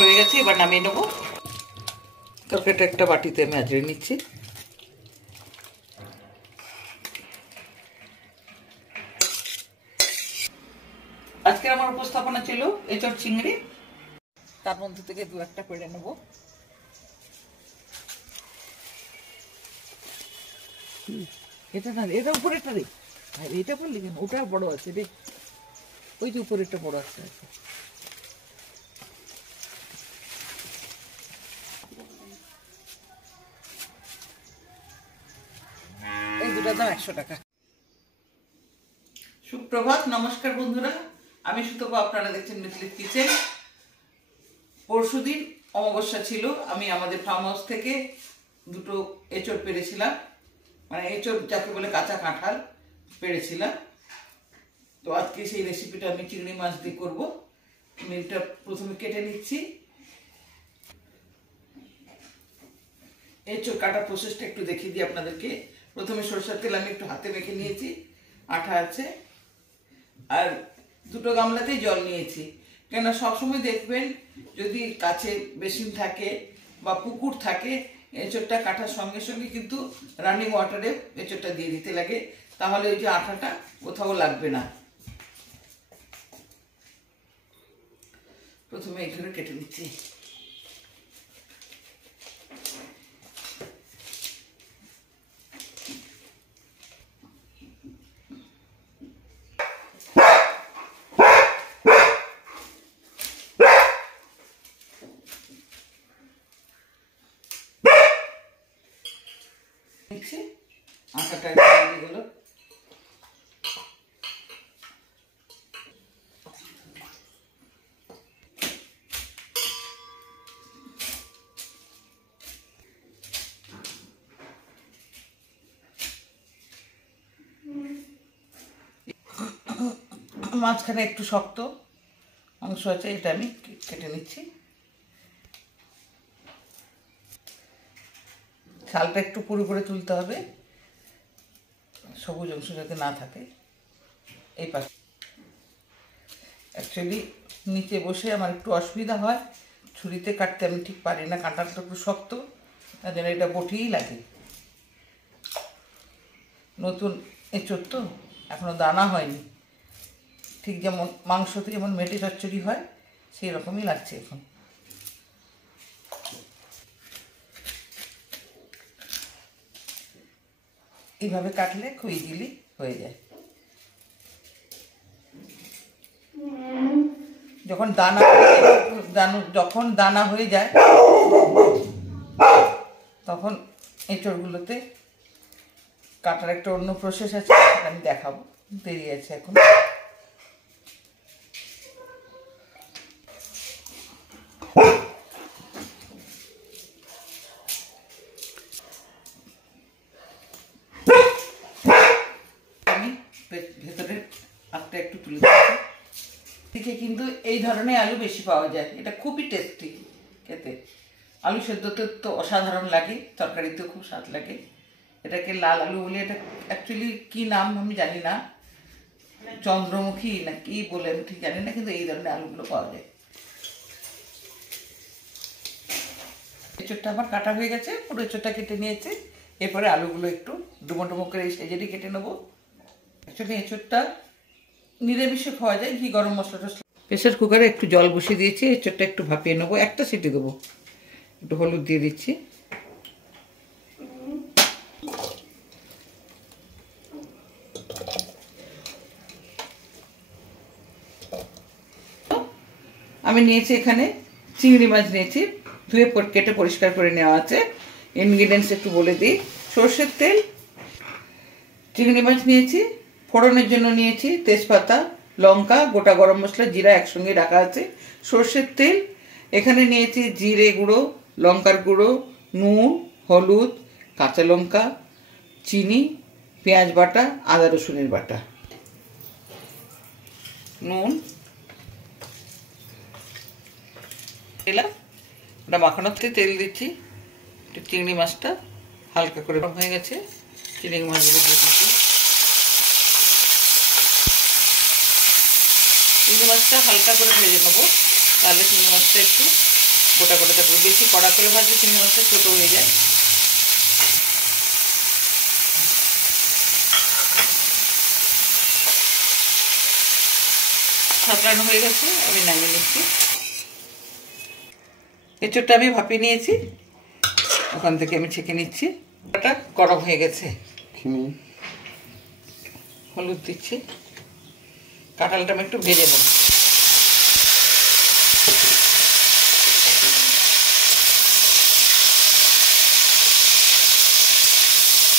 হয়ে গেছে, এবার নামিয়ে নেবো। তরকারিটা একটা বাটিতে আমি আজড়ে নিচ্ছি। আজকে আমার উপস্থাপনা ছিল এঁচড় চিংড়ি, তার মধ্যে থেকে দু একটা পেড়ে নেবো। এটা না, এটা উপরেরটা রে, এটা পড়লি কেন? ওটা বড় আছে রে, ওই যে উপরেরটা বড় আছে। এই দুটার দাম 100 টাকা। সুপ্রভাত, নমস্কার বন্ধুরা, আমি সুতপা, আপনারা দেখছেন মিথিলিস কিচেন। পরশুদিন অমাবস্যা ছিল, আমি আমাদের ফার্ম হাউস থেকে দুটো এঁচড় পেড়েছিলাম, মানে এঁচড় যাকে বলে কাঁচা কাঁঠাল পেড়েছিলাম। তো আজকে সেই রেসিপিটা আমি চিংড়ি মাছ দিয়ে করবো। আমি এটা প্রথমে কেটে নিচ্ছি। এঁচড় কাটার প্রসেসটা একটু দেখিয়ে দিই আপনাদেরকে। প্রথমে সরষের তেল আমি একটু হাতে মেখে নিয়েছি, আঠা আছে, আর দুটো গামলাতেই জল নিয়েছি। কেন সবসময় দেখবেন যদি কাছে বেসিন থাকে বা পুকুর থাকে, এঁচড়টা কাটার সঙ্গে সঙ্গে কিন্তু রানিং ওয়াটারে এঁচড়টা দিয়ে দিতে লাগে, তাহলে ওই যে আঠাটা কোথাও লাগবে না। প্রথমে এখানে কেটে নিচ্ছি। আটাটা দিয়ে গেল। মাঝখানে একটু শক্ত অংশ আছে, এটা আমি কেটে নিচ্ছি। ছালটা একটু পুরো করে তুলতে হবে, সবুজ অংশ যাতে না থাকে। এই পাশে অ্যাকচুয়ালি নিচে বসে আমার একটু অসুবিধা হয়, ছুরিতে কাটতে আমি ঠিক পারি না, কাঁটাটা একটু শক্ত, তার জন্য এটা বটিই লাগে। নতুন এঁচড় তো, এখনো দানা হয়নি, ঠিক যেমন মাংসতে যেমন মেটে চচ্চড়ি হয় সেই রকমই লাগছে এখন। এইভাবে কাটলে খুব ইজিলি হয়ে যায়। যখন দানা হয়ে যায় তখন এঁচড়গুলোতে কাটার একটা অন্য প্রসেস আছে, আমি দেখাবো, দেরি আছে এখন। আমি ভেতরের আটটা একটু তুলে দিচ্ছি। দিকে কিন্তু এই ধরনের আলু বেশি পাওয়া যায়, এটা খুবই টেস্টি খেতে। আলু সেদ্ধতে তো অসাধারণ লাগে, তরকারিতেও খুব স্বাদ লাগে। এটাকে লাল আলু বলে, এটা অ্যাকচুয়ালি কি নাম আমি জানি না, চন্দ্রমুখী না কি বলে আমি ঠিক জানি না, কিন্তু এই ধরনের আলুগুলো পাওয়া যায়। এঁচড়টা আমার কাটা হয়ে গেছে, পুরো এঁচড়টা কেটে নিয়েছে। এরপরে আলুগুলো একটু ডুমো ডুমো করে এই সাইজেরই কেটে নেবো। অ্যাকচুয়ালি এঁচড়টা নিরামিষে খাওয়া যায়, ঘি গরম মশলা। প্রেসার কুকারে একটু জল বসিয়ে দিয়েছি, এঁচড়টা একটু ভাপিয়ে নেবো, একটা সিটি দেবো। একটু হলুদ দিয়ে দিচ্ছি। আমি নিয়েছি এখানে চিংড়ি মাছ নিয়েছি, ধুয়ে কেটে পরিষ্কার করে নেওয়া আছে। ইনগ্রিডিয়েন্টস একটু বলে দিই। সর্ষের তেল, চিংড়ি মাছ নিয়েছি, ফোড়নের জন্য নিয়েছি তেজপাতা, লঙ্কা, গোটা গরম মশলা, জিরা একসঙ্গে রাখা আছে। সর্ষের তেল, এখানে নিয়েছি জিরে গুঁড়ো, লঙ্কার গুঁড়ো, নুন, হলুদ, কাঁচা লঙ্কা, চিনি, পেঁয়াজ বাটা, আদা রসুনের বাটা, নুন দিলাম। ওটা মাখানোতে তেল দিচ্ছি। চিংড়ি মাছটা হালকা করে গরম হয়ে গেছে, চিংড়ি মাছগুলো দিয়ে দিচ্ছি। চিংড়ি মাছটা হালকা করে ভেজে নেবো, তাহলে চিংড়ি মাছটা একটু গোটা গোটা থাকবে, বেশি কড়া করে ভাজলে চিংড়ি মাছটা ছোটো হয়ে যায়। থাকলানো হয়ে গেছে, আমি নামিয়ে নিচ্ছি। এঁচোড়টা আমি ভাপিয়ে নিয়েছি, ওখান থেকে আমি ছেঁকে নিচ্ছি। ওটা গরম হয়ে গেছে, হলুদ দিচ্ছি। কাঁঠালটা আমি একটু ভেজে নেব।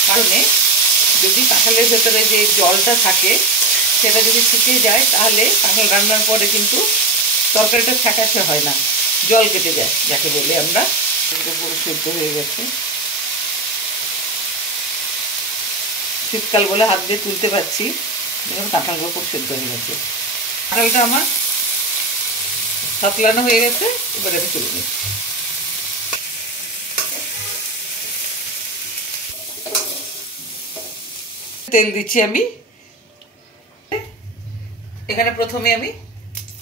কারণে যদি কাঁঠালের ভেতরে যে জলটা থাকে সেটা যদি শুকিয়ে যায় তাহলে কাঁঠাল রান্নার পরে কিন্তু তরকারিটা ফ্যাকাশে হয় না, জল কেটে যায় যাকে বলি আমরা। পুরো সেদ্ধ হয়ে গেছে। শীতকাল বলে হাত দিয়ে তুলতে পারছি, যেমন কাঁঠালগুলো পুরো সেদ্ধ হয়ে গেছে। কাঁঠালটা আমার সাতলানো হয়ে গেছে, এবারে আমি তুলে নিচ্ছি। তেল দিচ্ছি আমি। এখানে প্রথমে আমি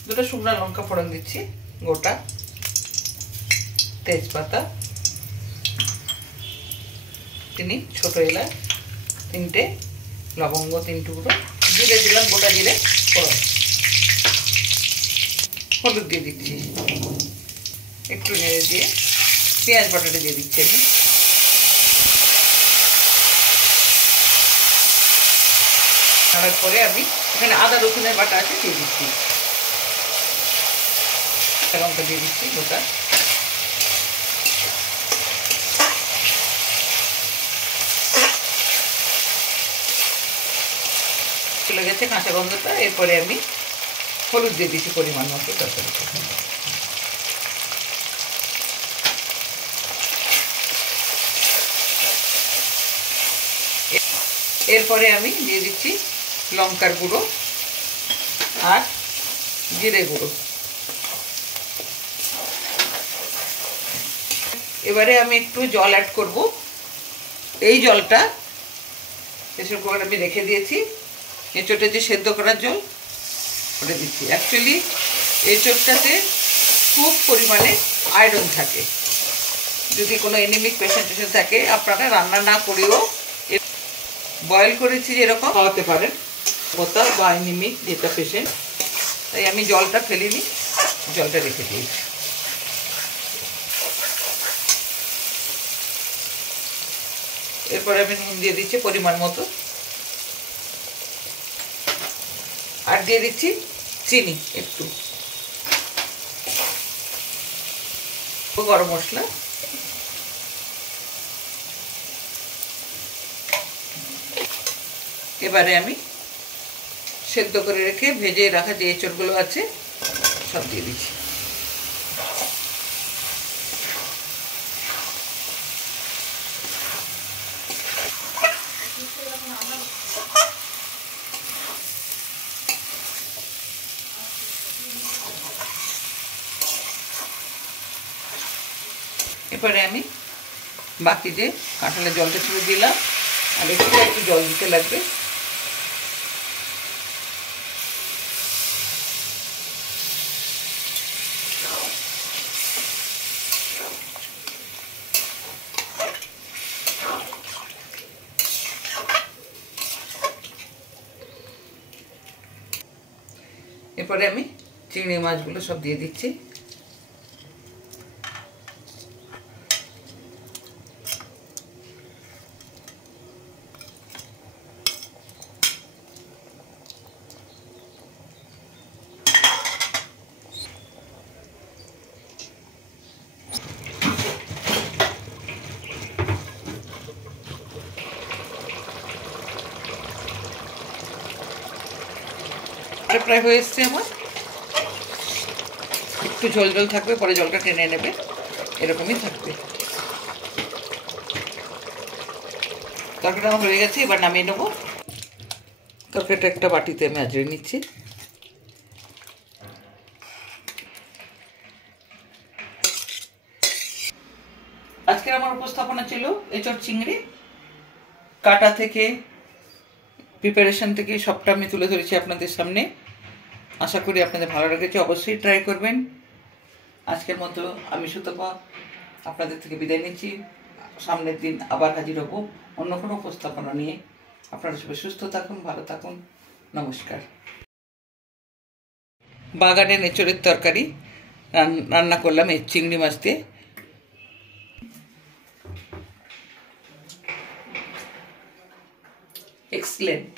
দুটো শুকনো লঙ্কা ফোড়ন দিচ্ছি, গোটা তেজপাতা, চিনি, ছোট এলাচ 3টে, লবঙ্গ 3 টুকরো, জিরে দিলাম, গোটা জিরে ফোড়ন, হলুদ দিয়ে দিচ্ছি, একটু নেড়ে দিয়ে পেঁয়াজ বাটাটা দিয়ে দিচ্ছি আমি। নাড়ার পরে আমি এখানে আদা রসুনের বাটা আছে দিয়ে দিচ্ছি, লঙ্কা দিয়ে দিচ্ছি গোটা। চলে গেছে কাঁচা গন্ধটা। এরপরে আমি হলুদ দিয়ে দিচ্ছি পরিমাণ মতো তরকারিতে। এরপরে আমি দিয়ে দিচ্ছি লঙ্কার গুঁড়ো আর জিরে গুঁড়ো। এবারে আমি একটু জল অ্যাড করব। এই জলটা প্রেসার কুকারে আমি রেখে দিয়েছি, এঁচোড়টা যে সেদ্ধ করার জল ওটা দিচ্ছি। অ্যাকচুয়ালি এঁচোড়টাতে খুব পরিমাণে আয়রন থাকে। যদি কোনো এনিমিক পেশেন্ট থাকে আপনারা রান্না না করেও বয়েল করেছি যেরকম খাওয়াতে পারেন, বোতা বা এনিমিক যেটা পেশেন্ট। তাই আমি জলটা ফেলিনি, জলটা রেখে দিয়েছি। এরপরে আমি নুন দিয়ে দিচ্ছি পরিমাণ মতো, আর দিয়ে দিচ্ছি চিনি একটু, গরম মশলা। এবারে আমি সেদ্ধ করে রেখে ভেজে রাখা যে এঁচড়গুলো আছে সব দিয়ে দিচ্ছি। এরপরে আমি বাকি যে কাঁঠালের জলটা ছিল দিলাম, আর একটু জল দিতে লাগবে। এরপরে আমি চিংড়ি মাছগুলো সব দিয়ে দিচ্ছি। প্রায় হয়ে এসছে আমার, একটু ঝোল ঝোল থাকবে, পরে জলটা টেনে নেবে, এরকমই থাকবে। তরকারিটা আমার হয়ে গেছে, এবার নামিয়ে নেবো। তরকারিটা একটা বাটিতে আমি আজড়ে নিচ্ছি। আজকের আমার উপস্থাপনা ছিল এঁচড় চিংড়ি। কাটা থেকে প্রিপারেশন থেকে সবটা আমি তুলে ধরেছি আপনাদের সামনে। আশা করি আপনাদের ভালো লেগেছে, অবশ্যই ট্রাই করবেন। আজকের মতো আমি সুতপা আপনাদের থেকে বিদায় নিচ্ছি। সামনের দিন আবার হাজির হব অন্য কোনো উপস্থাপনা নিয়ে। আপনারা সবাই সুস্থ থাকুন, ভালো থাকুন। নমস্কার। বাগানের এঁচড়ের তরকারি রান্না করলাম এই চিংড়ি মাছ দিয়ে। এক্সেলেন্ট।